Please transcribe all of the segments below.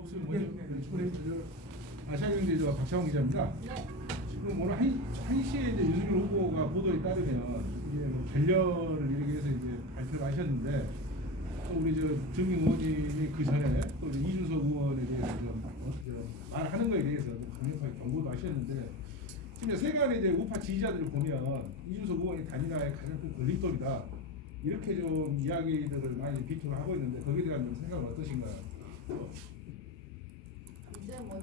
목소리 먼저 축구해 아시아경제지와 박찬원 기자입니다. 지금 오늘 1시에 이제 윤석열 후보가 보도에 따르면 이제 뭐 결렬을 이렇게 해서 이제 발표를 하셨는데 또 우리 저 정민 의원님이 그 전에 또 이준석 의원에 대해서 말하는 거에 대해서 강력하게 경고도 하셨는데 지금 세간의 이제 우파 지지자들을 보면 이준석 의원이 단일화의 가장 큰 걸림돌이다 이렇게 좀 이야기들을 많이 비토를 하고 있는데 거기에 대한 생각은 어떠신가요? 이제 뭐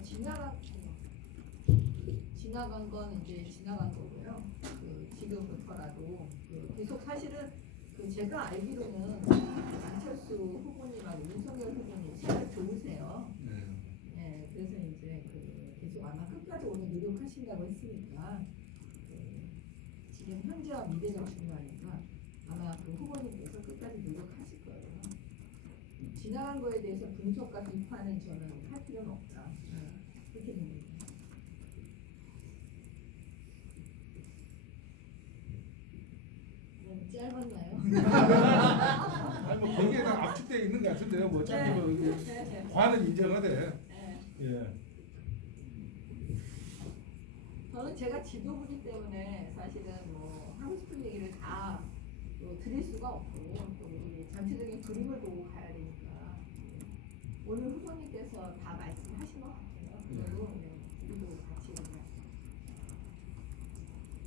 지나간 건 이제 지나간 거고요. 지금부터라도 계속 사실은 제가 알기로는 안철수 후보님하고 윤석열 후보님 사이 좋으세요. 네, 그래서 이제 계속 아마 끝까지 오늘 노력하신다고 했으니까 지금 현재와 미래가 중요하니까 아마 후보님께서 끝까지 노력하실 거예요. 지나간 거에 대해서 분석과 비판은 저는 할 필요는 없다. 그렇게 됩니다. 너무 짧았나요? 아니 뭐 거기에 다 압축되어 있는 것 같은데요. 뭐 어차피 뭐 이게 과는 인정하되. 예. 저는 제가 지도부기 때문에 사실은 뭐 하고 싶은 얘기를 다 드릴 수가 없고 또 우리 전체적인 그림을 보고 가야 되니까 오늘 후보님께서 다 말씀하신 것 같아요. 그리고 우리도 같이 그냥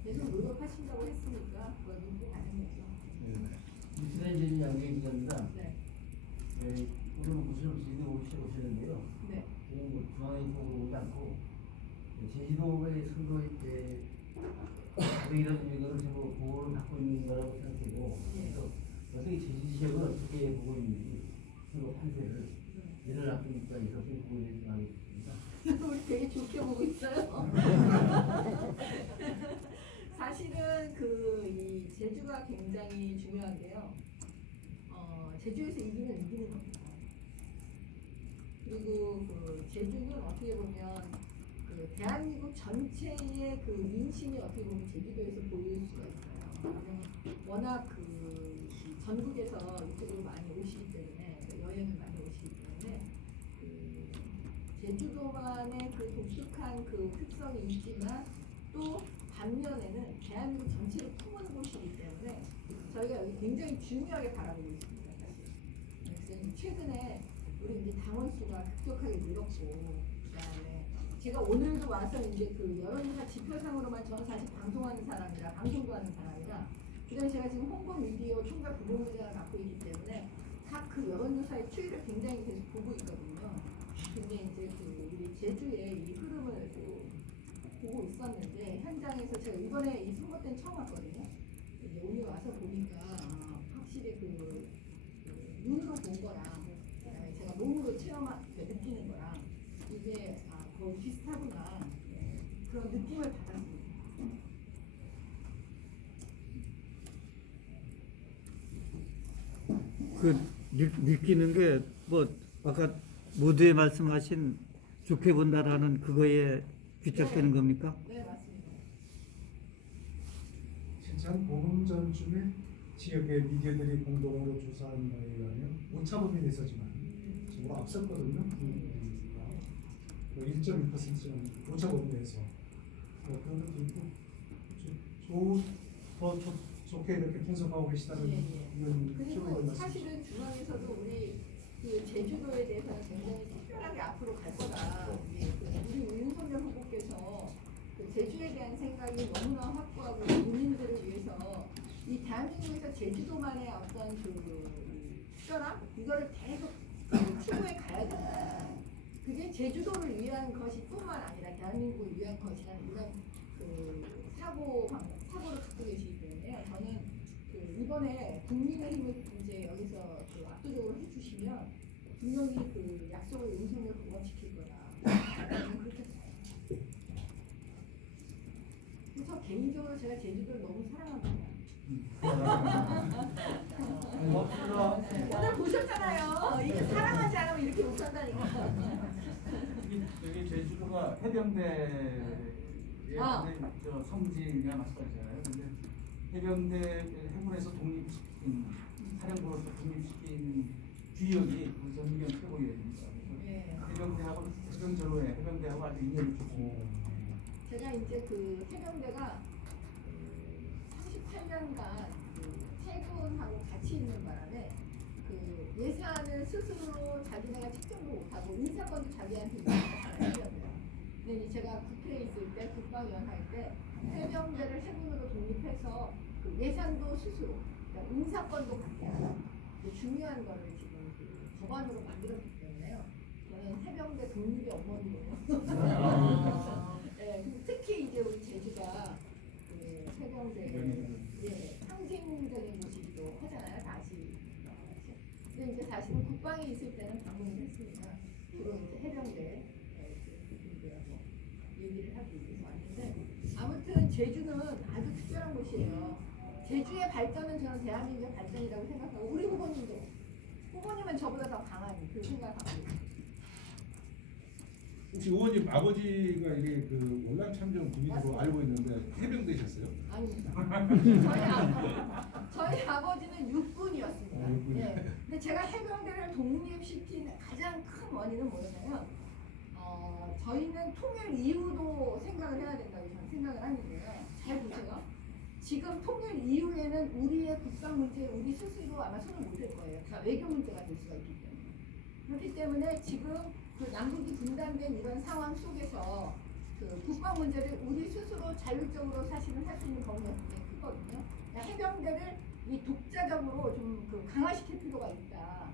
계속 노력하신다고 했으니까 그걸 믿고 가는 거죠. 이스라엘 양계 기자입니다. 네. 오늘 무슨 지도 오시는데요. 네. 저는 뭐 중앙에 쪽으로 오지 않고 제주도의 선거에 이런 이거를 좀 보호를 받고 있는 거라고 생각되고 그래서 어떻게 제주 지역을 어떻게 보고 있는지 선거 판세를 얘를 앞둔 입장에서 어떻게 보고 있는지 알겠습니다. 우리 되게 좋게 보고 있어요. 사실은 이 제주가 굉장히 중요한데요. 제주에서 이기면 이기는 겁니다. 그리고 제주는 어떻게 보면 대한민국 전체의 민심이 어떻게 보면 제주도에서 보일 수가 있어요. 워낙 전국에서 이쪽으로 많이 오시기 때문에 여행을 많이 오시기 때문에 제주도만의 독특한 특성이 있지만 또 반면에는 대한민국 전체를 품은 곳이기 때문에 저희가 여기 굉장히 중요하게 바라보고 있습니다. 사실. 그래서 최근에 우리 이제 당원 수가 급격하게 늘었고 그다음에 제가 오늘도 와서 이제 여론조사 지표상으로만 저는 사실 방송하는 사람이라 방송도 하는 사람이라 그다음에 제가 지금 홍보 미디어 총괄 부본부장을 맡고 있기 때문에 각 여론조사의 추이를 굉장히 계속 보고 있거든요. 근데 이제 우리 제주의 이 흐름을 보고 있었는데 현장에서 제가 이번에 이 선거 때는 처음 왔거든요. 이제 오늘 와서 보니까 확실히 눈으로 본 거랑 그다음에 제가 몸으로 느끼는 거랑 이게 거의 비슷하구나 그런 느낌을 받았습니다. 느끼는 게 뭐 아까 모두에 말씀하신 좋게 본다라는 그거에 귀착되는 겁니까? 네, 맞습니다. 한 보름 전쯤에 지역의 미디어들이 공동으로 조사한 바에 의하면 오차범위 내서지만 지금 앞섰거든요. 1.2%는 오차범위 내서 그런 것도 있고 더 좋게 이렇게 분석하고 계시다는 이런 그리고 사실은 중앙에서도 우리 제주도에 대해서는 굉장히 특별하게 앞으로 갈 거다. 우리 윤석열 후보께서 제주에 대한 생각이 너무나 확고하고 국민들을 위해서 이 대한민국에서 제주도만의 어떤 특별함 이거를 계속 추구해 가야 된다. 그게 제주도를 위한 것이 뿐만 아니라 대한민국을 위한 것이라는 이런 사고를 갖고 계시기 때문에 저는 이번에 국민의힘을 이제 여기서 압도적으로 해주시면 분명히 약속을 윤석열 후보가 지킬 거다. 저는 그렇게 봐요. 저 개인적으로 제가 제주도를 너무 사랑합니다. 오늘 보셨잖아요. 이게 사랑하지 않으면 이렇게 못한다니까. 여기 제주도가 해병대의 성지가 말씀하셨잖아요. 근데 해병대 해군에서 독립시킨 사령부로서 독립시킨 주역이 우리 전미경 최고위원입니다. 해병대 아주 인연이 좋습니다. 제가 이제 그 해병대가 38년간 세 분하고 같이 있는 바람에 그 예산을 스스로 자기네가 책정도 못하고 인사권도 자기한테 있었어요. 근데 이제 제가 국회에 있을 때 국방위원 할 때 해병대를 해군으로 독립해서 그 예산도 스스로 그러니까 인사권도 갖게 하는 중요한 거를 지금 그 법안으로 만들었기 때문에요. 저는 해병대 독립의 어머니예요. 네, 특히 이제 우리 제주가 그 해병대 예, 상징적인 곳이기도 하잖아요. 다시. 근데 이제 사실은 국방에 있을 때는 방문을 했으니까 주로 이제 해병대 분들하고 얘기를 하기 위해서 왔는데 아무튼 제주는 아주 특별한 곳이에요. 제주의 발전은 저는 대한민국의 발전이라고 생각하고 우리 후보님은 저보다 더 강한 그 생각하고 혹시 의원님 아버지가 이게 그 월남참전 군인으로 알고 있는데 해병대셨어요? 아닙니다. 저희 아버지는 육군이었습니다. 육군이요? 예. 근데 제가 해병대를 독립시킨 가장 큰 원인은 뭐냐면 저희는 통일 이후도 생각을 해야 된다고 저는 생각을 하는데요. 잘 보세요. 지금 통일 이후에는 우리의 국방 문제에 우리 스스로 아마 손을 못 댈 거예요. 다 외교 문제가 될 수가 있기 때문에. 그렇기 때문에 지금 그 남북이 분단된 이런 상황 속에서 그 국방 문제를 우리 스스로 자율적으로 사실은 할 수 있는 범위가 굉장히 크거든요. 그러니까 해병대를 이 독자적으로 좀 그 강화시킬 필요가 있다.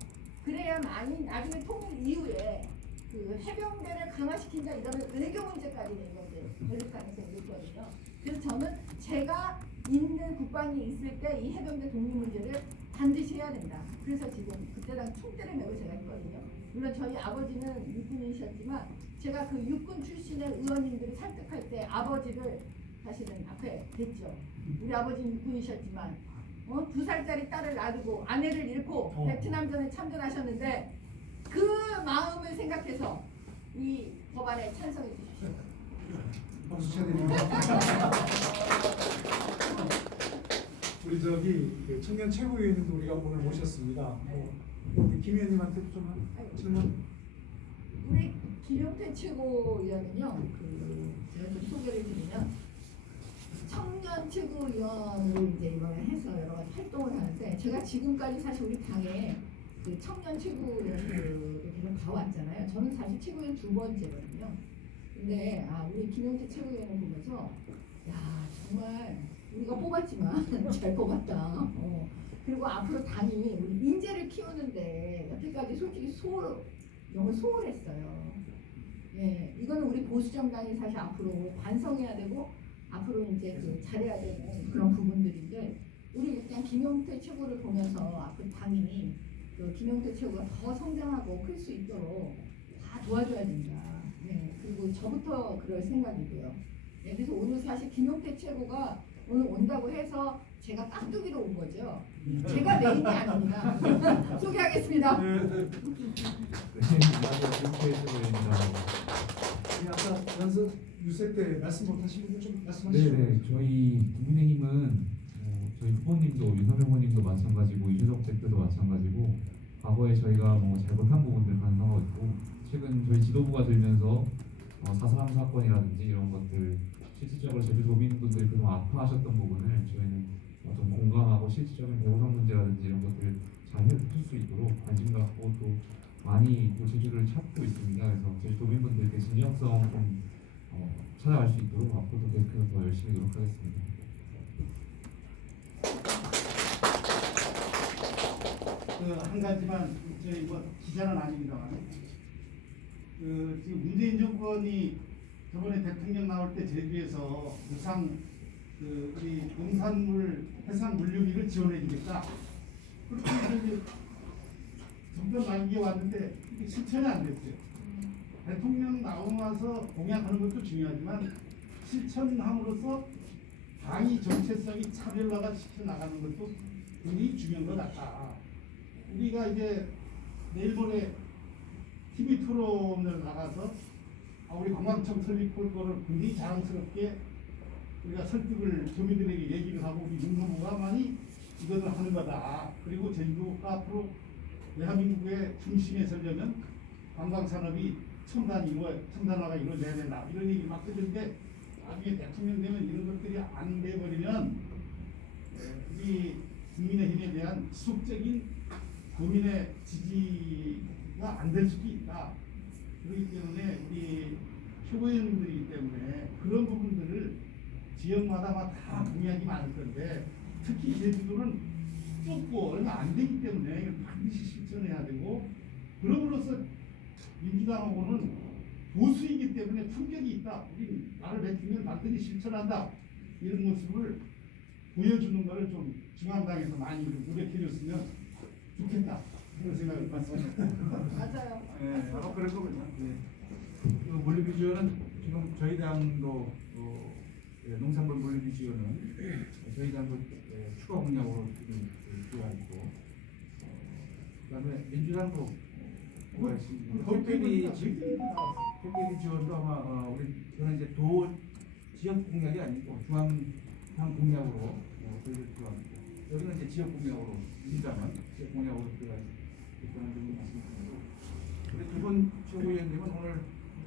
그래야만이 나중에 통일 이후에 그 해병대를 강화시킨다 이러면 외교 문제까지는 이제 걸릴 가능성이 높거든요. 그래서 저는 제가 있는 국방이 있을 때 이 해병대 독립 문제를 반드시 해야 된다. 그래서 지금 그때랑 총대를 메고 제가 했거든요. 물론 저희 아버지는 육군이셨지만 제가 그 육군 출신의 의원님들이 설득할 때 아버지를 사실은 앞에 댔죠. 우리 아버지는 육군이셨지만 2살짜리 딸을 놔두고 아내를 잃고 베트남전에 참전하셨는데 그 마음을 생각해서 이 법안에 찬성해 주십시오. 박수 쳐드립니다. 우리 그 청년 최고위원님도 우리가 오늘 모셨습니다. 우리 김 의원님한테 좀 질문. 우리 김용태 최고위원은요, 제가 좀 소개를 드리면 청년 최고위원으로 이제 이번에 해서 여러 가지 활동을 하는데 제가 지금까지 사실 우리 당에 그 청년 최고위원을 계속 봐왔잖아요. 저는 사실 최고위원 2번째거든요. 근데 우리 김용태 최고위원을 보면서 야 정말 우리가 뽑았지만 잘 뽑았다. 그리고 앞으로 당이 우리 인재를 키우는데 여태까지 솔직히 너무 소홀했어요. 예, 이거는 우리 보수 정당이 사실 앞으로 반성해야 되고 앞으로 이제 그 잘해야 되는 그런 부분들인데 우리 일단 김용태 최고를 보면서 앞으로 당이 그 김용태 최고가 더 성장하고 클 수 있도록 다 도와줘야 된다. 네, 그리고 저부터 그럴 생각이고요. 네, 그래서 오늘 사실 김용태 최고가 오늘 온다고 해서 제가 깍두기로 온 거죠. 제가 메인이 아닙니다. 소개하겠습니다. 아까 연습 유세 때 말씀 못하신 분 좀 말씀하시죠. 네네, 저희 국민의힘은 저희 후보님도 윤석열 후보님도 마찬가지고 이준석 대표도 마찬가지고 과거에 저희가 뭐 잘못한 부분들 반성하고 있고 최근 저희 지도부가 들면서 4.3 사건이라든지 이런 것들 실질적으로 제주도민분들이 그동안 아파하셨던 부분을 저희는 좀 공감하고 실질적인 보호성 문제라든지 이런 것들을 잘 해볼 수 있도록 관심 갖고 또 많이 또 제주를 찾고 있습니다. 그래서 제주도민분들께 진정성 좀 찾아갈 수 있도록 앞으로도 계속해서 더 열심히 노력하겠습니다. 한 가지만 저희 뭐 기자는 아닙니다만 지금 문재인 정권이 저번에 대통령 나올 때 제주에서 무상 우리 농산물 해상 물류비를 지원해 주겠다. 그렇게 이제 정권 말기에 왔는데 이게 실천이 안 됐어요. 대통령 나오고 나서 공약하는 것도 중요하지만 실천함으로써 당이 정체성이 차별화가 시켜 나가는 것도 굉장히 중요한 것 같다. 우리가 이제 내일 모레 TV 토론을 나가서 우리 관광청 설립할 거를 굉장히 자랑스럽게 우리가 설득을 주민들에게 얘기를 하고 우리 윤 후보가 많이 이것을 하는 거다. 그리고 제주도가 앞으로 대한민국의 중심에 서려면 관광산업이 첨단화가 이루어져야 된다 이런 얘기 막 듣는데 나중에 대통령 되면 이런 것들이 안 돼버리면 우리 국민의힘에 대한 지속적인 국민의 지지가 안 될 수도 있다. 그렇기 때문에 우리 최고위원들이기 때문에 그런 부분들을 지역마다 다 공약이 많을 건데 특히 제주도는 좁고 얼마 안 되기 때문에 이걸 반드시 실천해야 되고 그럼으로써 민주당하고는 보수이기 때문에 품격이 있다. 우리 나를 뱉으면 반드시 실천한다. 이런 모습을 보여주는 것을 좀 중앙당에서 많이 노력해줬으면 좋겠다. 그런 생각을 받습니다. 맞아요. 예, 아마 그럴 거군요. 예. 그 물류비지원은 지금 저희 당도 농산물 물류비지원은 저희 당도 추가 공약으로 지금 들어가 있고, 그다음에 민주당도 택배비 지원도 아마 우리 저는 이제 도 지역 공약이 아니고 중앙 공약으로 저희들 들어가 있고, 여기는 이제 지역 공약으로 민주당은 지역 공약으로 들어가 있다는 점을 말씀드리고, 우리 두분 최고위원님은 오늘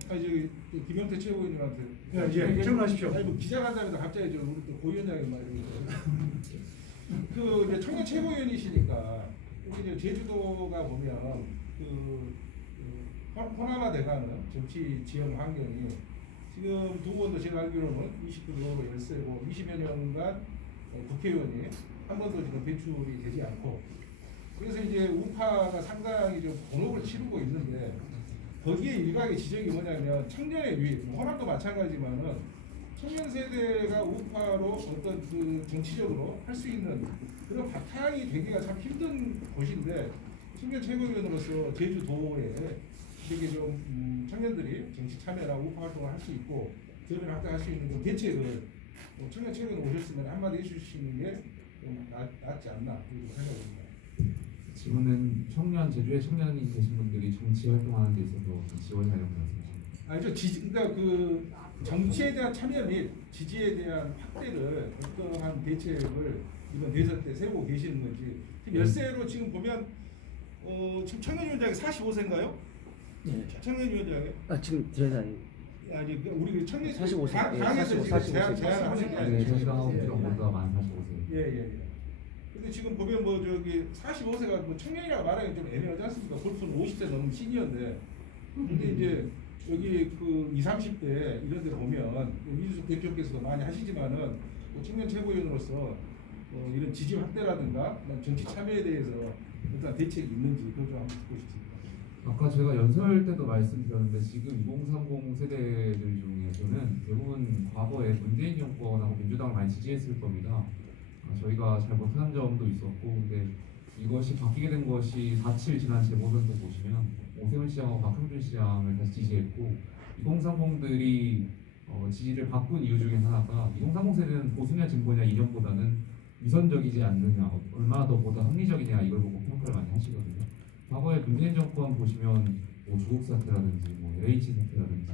아니 저기 또 김영태 최고위원님한테 예, 질문하십시오. 아니 뭐 기자간담회도 갑자기 저 우리 또 고위원장이 말이에요. 그 이제 청년 최고위원이시니까 이제 제주도가 보면 호남화 돼가는 정치 지형 환경이 지금 두 번도 제가 알기로는 29도로 열세고 20여 년간 국회의원이 한 번도 지금 배출이 되지 않고, 그래서 이제 우파가 상당히 좀 곤혹을 치르고 있는데 거기에 일각의 지적이 뭐냐면 청년의 유입, 호남도 마찬가지지만은 청년 세대가 우파로 어떤 그 정치적으로 할 수 있는 그런 바탕이 되기가 참 힘든 곳인데, 청년 최고위원으로서 제주도에 이렇게 좀 청년들이 정치 참여나 우파 활동을 할 수 있고 대변을 확대할 수 있는 그 대책을 청년 최고위원 오셨으면 한마디 해주시는 게 좀 낫지 않나 그렇게 생각합니다. 지금은 제주의 청년이 되신 분들이 정치 활동하는 데 있어서 지원하려고 말씀하십니다. 아니죠. 그러니까 그 정치에 대한 참여 및 지지에 대한 확대를 어떠한 대책을 이번 대선 때 세우고 계시는 건지. 지금 열세로 지금 보면 지금 청년위원장이 45세인가요? 네. 청년위원장이 지금 제가 아니 우리 그 청년 45세. 당에서 지금 제안을 하신 거 네, 아니에요? 저희가 모두가 만 45세. 예. 근데 지금 보면 뭐 저기 45세가 뭐 청년이라고 말하기 좀 애매하지 않습니까? 골프는 50세 넘은 시니어인데. 근데 이제 여기 그 20, 30대 이런 데 보면 이준석 대표께서도 많이 하시지만은 뭐 청년 최고위원으로서 이런 지지 확대라든가 정치 참여에 대해서 일단 대책이 있는지 그걸 좀 한번 듣고 싶습니다. 아까 제가 연설 때도 말씀드렸는데 지금 2030 세대들 중에서는 대부분 과거에 문재인 정권하고 민주당을 많이 지지했을 겁니다. 저희가 잘 못한 점도 있었고, 근데 이것이 바뀌게 된 것이 4.7 지난 재보선도 보시면 오세훈 시장하고 박형준 시장을 다시 지지했고, 2030들이 지지를 바꾼 이유 중에 하나가 2030 세대는 보수냐 진보냐 이념보다는 위선적이지 않느냐, 얼마나 더 보다 합리적이냐 이걸 보고 평가를 많이 하시거든요. 과거에 문재인 정권 보시면 뭐 조국 사태라든지 뭐 LH 사태라든지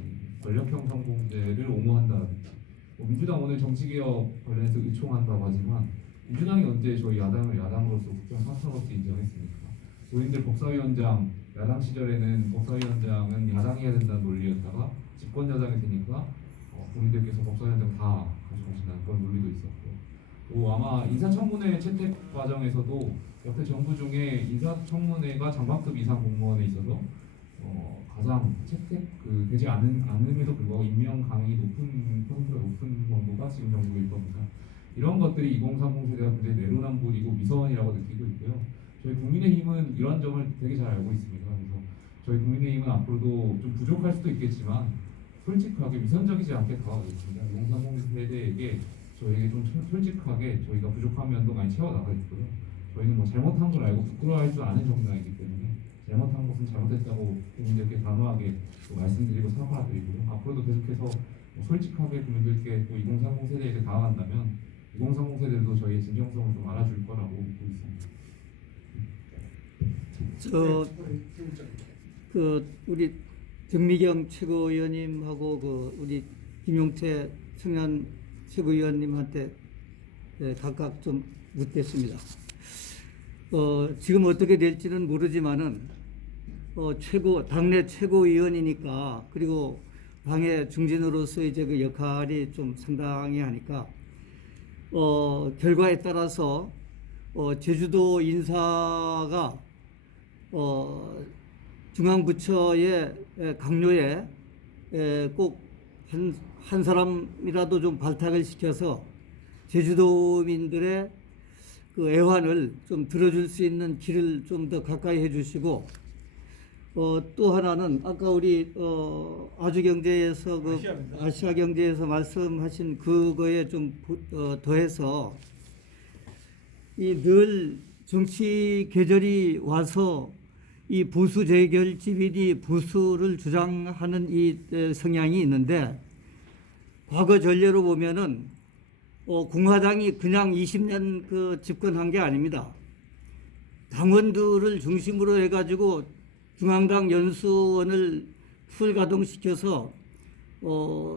권력형 성공제를 옹호한다든지, 민주당 오늘 정치개혁 관련해서 의총한다고 하지만 민주당이 언제 저희 야당을 야당으로서 국정 파트너로서 인정했습니까? 본인들 법사위원장 야당 시절에는 법사위원장은 야당이 해야 된다는 논리였다가 집권 여당이 되니까 본인들께서 법사위원장 다 가져가신다는 그런 논리도 있었고, 또 아마 인사청문회 채택 과정에서도 역대 정부 중에 인사청문회가 장관급 이상 공무원에 있어서 가장 채택 되지 않음에도 불구하고 임명 강행이 퍼센트가 높은 정부가 지금 정부일 겁니다. 이런 것들이 2030 세대가 굉장히 내로남불이고 위선이라고 느끼고 있고요. 저희 국민의힘은 이런 점을 되게 잘 알고 있습니다. 그래서 저희 국민의힘은 앞으로도 좀 부족할 수도 있겠지만 솔직하게 위선적이지 않게 다가가겠습니다. 2030 세대에게 저희에게 좀 솔직하게 저희가 부족한 면도 많이 채워나가 있고요. 저희는 뭐 잘못한 걸 알고 부끄러워할 줄 아는 정당이기 때문에 잘못한 것은 잘못했다고 국민들께 단호하게 말씀드리고 사과드리고요. 앞으로도 계속해서 솔직하게 국민들께 또 2030 세대에게 다가간다면 2030 세대도 저희의 진정성을 좀 알아줄 거라고 믿고 있습니다. 우리 정미경 최고위원님하고 우리 김용태 청년 최고위원님한테 각각 좀 묻겠습니다. 지금 어떻게 될지는 모르지만은 당내 최고위원이니까, 그리고 당의 중진으로서 이제 그 역할이 좀 상당히 하니까, 결과에 따라서, 제주도 인사가, 중앙부처의 강요에 꼭 한 사람이라도 좀 발탁을 시켜서 제주도민들의 그 애환을 좀 들어줄 수 있는 길을 좀 더 가까이 해주시고, 또 하나는 아까 우리 아주경제에서 그 아시아경제에서 말씀하신 그거에 좀 더해서 이 늘 정치 계절이 와서 이 보수 재결집이니 보수를 주장하는 이 성향이 있는데, 과거 전례로 보면은 공화당이 그냥 20년 그 집권한 게 아닙니다. 당원들을 중심으로 해가지고 중앙당 연수원을 풀 가동시켜서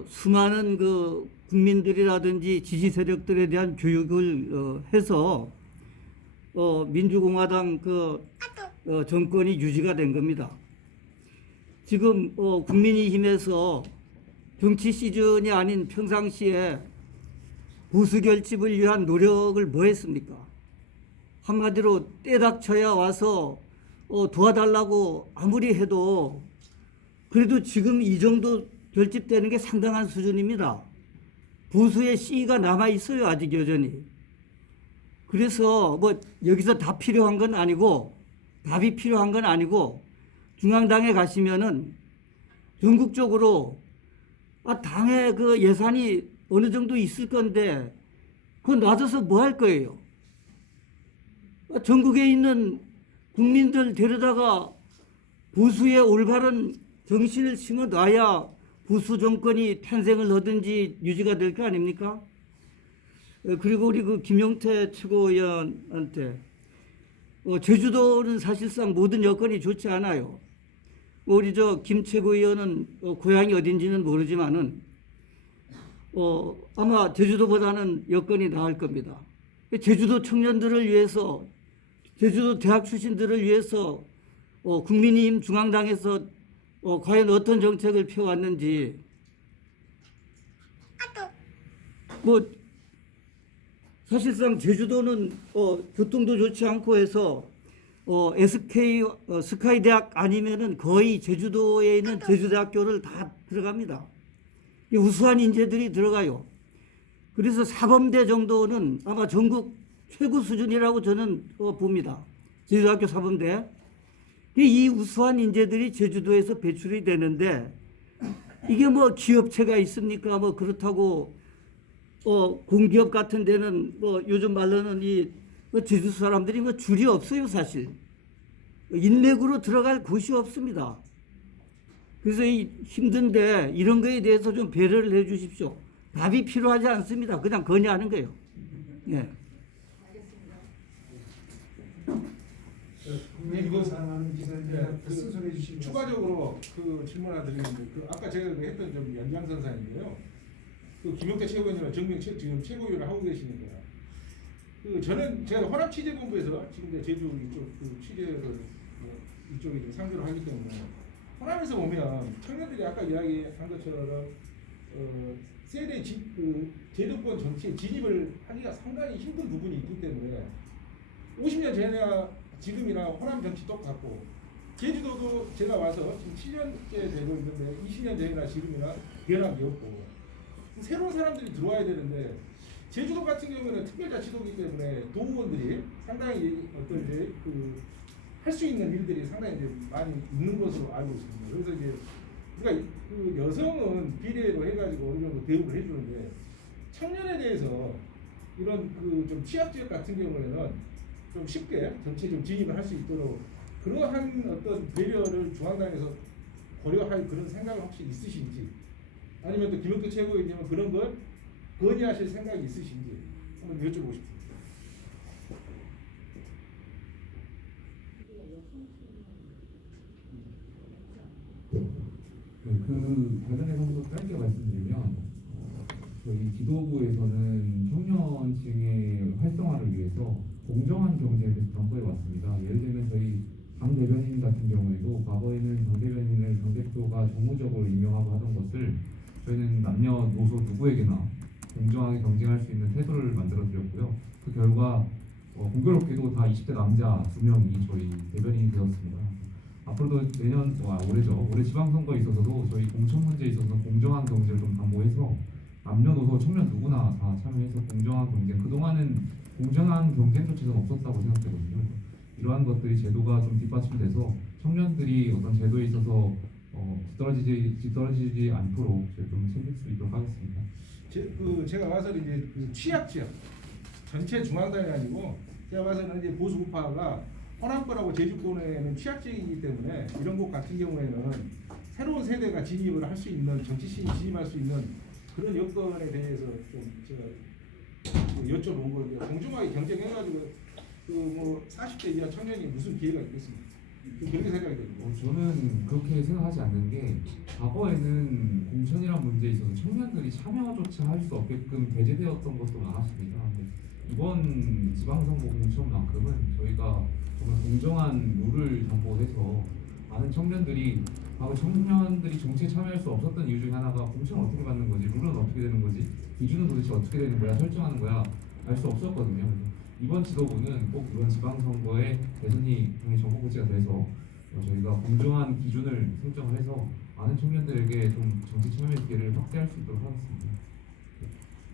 수많은 그 국민들이라든지 지지 세력들에 대한 교육을 해서 민주공화당 그 정권이 유지가 된 겁니다. 지금 국민의힘에서 정치 시즌이 아닌 평상시에 보수 결집을 위한 노력을 뭐 했습니까? 한마디로 때 닥쳐야 와서 도와달라고 아무리 해도 그래도 지금 이 정도 결집되는 게 상당한 수준입니다. 보수의 씨가 남아 있어요, 아직 여전히. 그래서 뭐 여기서 다 필요한 건 아니고, 답이 필요한 건 아니고, 중앙당에 가시면은 전국적으로 당의 그 예산이 어느 정도 있을 건데 그거 놔둬서 뭐 할 거예요? 전국에 있는 국민들 데려다가 보수의 올바른 정신을 심어 놔야 보수 정권이 탄생을 하든지 유지가 될 거 아닙니까? 그리고 우리 그 김용태 최고위원한테 제주도는 사실상 모든 여건이 좋지 않아요. 우리 김 최고위원은 고향이 어딘지는 모르지만은 아마 제주도보다는 여건이 나을 겁니다. 제주도 청년들을 위해서, 제주도 대학 출신들을 위해서 국민의힘 중앙당에서 과연 어떤 정책을 펴왔는지, 뭐 사실상 제주도는 교통도 좋지 않고 해서 SK 스카이 대학 아니면은 거의 제주도에 있는 제주대학교를 다 들어갑니다. 우수한 인재들이 들어가요. 그래서 사범대 정도는 아마 전국 최고 수준이라고 저는 봅니다. 제주대학교 사범대. 이 우수한 인재들이 제주도에서 배출이 되는데, 이게 뭐 기업체가 있습니까? 뭐 그렇다고 공기업 같은 데는 뭐 요즘 말로는 이 제주 사람들이 뭐 줄이 없어요, 사실. 인맥으로 들어갈 곳이 없습니다. 그래서 힘든데 이런 거에 대해서 좀 배려를 해 주십시오. 답이 필요하지 않습니다. 그냥 건의하는 거예요. 네. 국민의힘 사랑하는 기자님들 쓴소리 해주시면 추가적으로 그 질문 하나 드리는데, 아까 제가 했던 좀 연장선상인데요. 그 김용태 최고위원이랑 지금 최고위원을 하고 계시니까, 저는 제가 호남 취재본부에서 지금 제주 이쪽 그 취재를 이쪽에 좀 상주를 하기 때문에, 호남에서 보면 청년들이 아까 이야기한 것처럼 세대 제도권 정치에 진입을 하기가 상당히 힘든 부분이 있기 때문에 50년 전이나 지금이나 호남 정치 똑같고, 제주도도 제가 와서 지금 7년째 되고 있는데 20년 전이나 지금이나 변한 게 없고, 새로운 사람들이 들어와야 되는데, 제주도 같은 경우는 특별자치도이기 때문에 도의원들이 상당히 어떤 이제 할 수 있는 일들이 상당히 이제 많이 있는 것으로 알고 있습니다. 그래서 이제 그러니까 그 여성은 비례로 해가지고 어느 정도 대우를 해주는데, 청년에 대해서 이런 좀 취약 지역 같은 경우에는 좀 쉽게 정치에 좀 진입을 할 수 있도록 그러한 어떤 배려를 중앙당에서 고려할 그런 생각을 혹시 있으신지, 아니면 또 김용태 최고위원님은 그런 걸 건의하실 생각이 있으신지 한번 여쭤보고 싶습니다. 그 관련해서 한번 짧게 말씀드리면, 저희 지도부에서는 청년층의 활성화를 위해서 공정한 경제에 대해서 강구해 왔습니다. 예를 들면 저희 강 대변인 같은 경우에도 과거에는 강 대변인을 강 대표가 정무적으로 임명하고 하던 것을 저희는 남녀노소 누구에게나 공정하게 경쟁할 수 있는 태도를 만들어 드렸고요. 그 결과 공교롭게도 다 20대 남자 2명이 저희 대변인이 되었습니다. 앞으로도 올해죠. 올해 지방선거에 있어서도 저희 공천 문제에 있어서는 공정한 경쟁을 좀 담보해서 남녀노소 청년 누구나 다 참여해서 공정한 경쟁, 그동안은 공정한 경쟁 조치가 없었다고 생각되거든요. 이러한 것들이 제도가 좀 뒷받침돼서 청년들이 어떤 제도에 있어서 뒤떨어지지 않도록 좀 챙길 수 있도록 하겠습니다. 제가 봐서는 이제 그 취약 지역 전체 중앙당이 아니고 제가 봐서는 이제 보수 우파가 호남권하고 제주권에는 취약 지역이기 때문에 이런 곳 같은 경우에는 새로운 세대가 진입을 할 수 있는 정치신이 진입할 수 있는 그런 여건에 대해서 좀 제가 여쭤본 거예요. 공정하게 경쟁해가지고 그 40대 이하 청년이 무슨 기회가 있겠습니까? 그렇게 생각이 됩니다. 저는 그렇게 생각하지 않는 게 과거에는 공천이란 문제에 있어서 청년들이 참여조차 할 수 없게끔 배제되었던 것도 많았습니다. 근데 이번 지방선거 공천만큼은 저희가 정말 공정한 룰을 담보해서 많은 청년들이 과거 청년들이 정치에 참여할 수 없었던 이유 중에 하나가 공천을 어떻게 받는 거지, 룰은 어떻게 되는 거지, 기준은 도대체 어떻게 되는 거야, 설정하는 거야 알 수 없었거든요. 그래서 이번 지도부는 꼭 이번 지방선거에 대선이 정부고지가 돼서 저희가 공정한 기준을 설정을 해서 많은 청년들에게 좀 정치 참여 기회를 확대할 수 있도록 하겠습니다.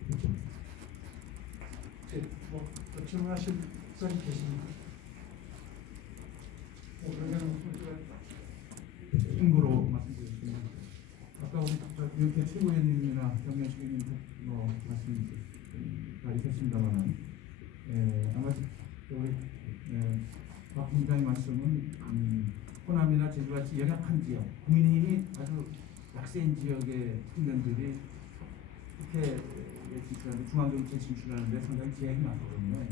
그렇죠. 또 질문하실 분이 계십니까? 그러면 참고로 말씀드리겠습니다. 아까 우리 이렇게 최고위원님이나 정명식님 말씀가 있었습니다만은 아마 우리 박 부장님 말씀은 호남이나 제주같이 연약한 지역, 국민힘이 아주 약세인 지역의 청년들이 이렇게 중앙정치에 진출하는데 상당히 제약이 많거든요.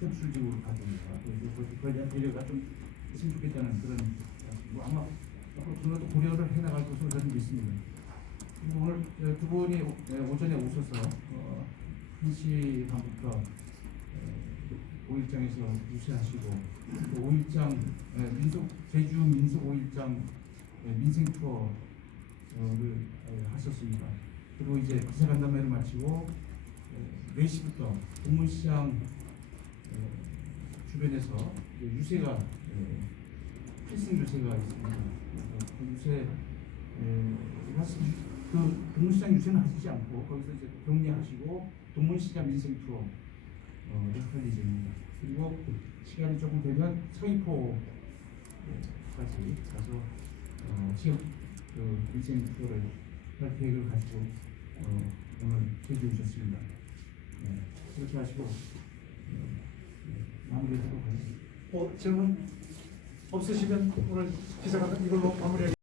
선출직으로 가져옵니다. 그래서 그거에 대한 배려가 좀 있으면 좋겠다는 그런 말씀이고 아마 앞으로 그것도 고려를 해나갈 것으로 저는 믿습니다. 그리고 오늘 두 분이 오전에 오셔서 1시 반부터 5일장에서 유세하시고 또 5일장 제주 민속 5일장 민생 투어를 하셨습니다. 그리고 이제 기자간담회를 마치고 4시부터 동문시장 주변에서 유세가 필승 유세가 있습니다. 그 유세 그 동문시장 유세는 하시지 않고 거기서 이제 격리하시고 동문시장 민생 투어 할 예정입니다. 그리고 시간이 조금 되면 서귀포까지 가서 지역 그 민생 투어를 할 계획을 가지고 오늘 제주에 오셨습니다. 그렇게 하시고 마무리하도록 하겠습니다. 질문 없으시면 오늘 기자간담회 이걸로 마무리하겠습니다.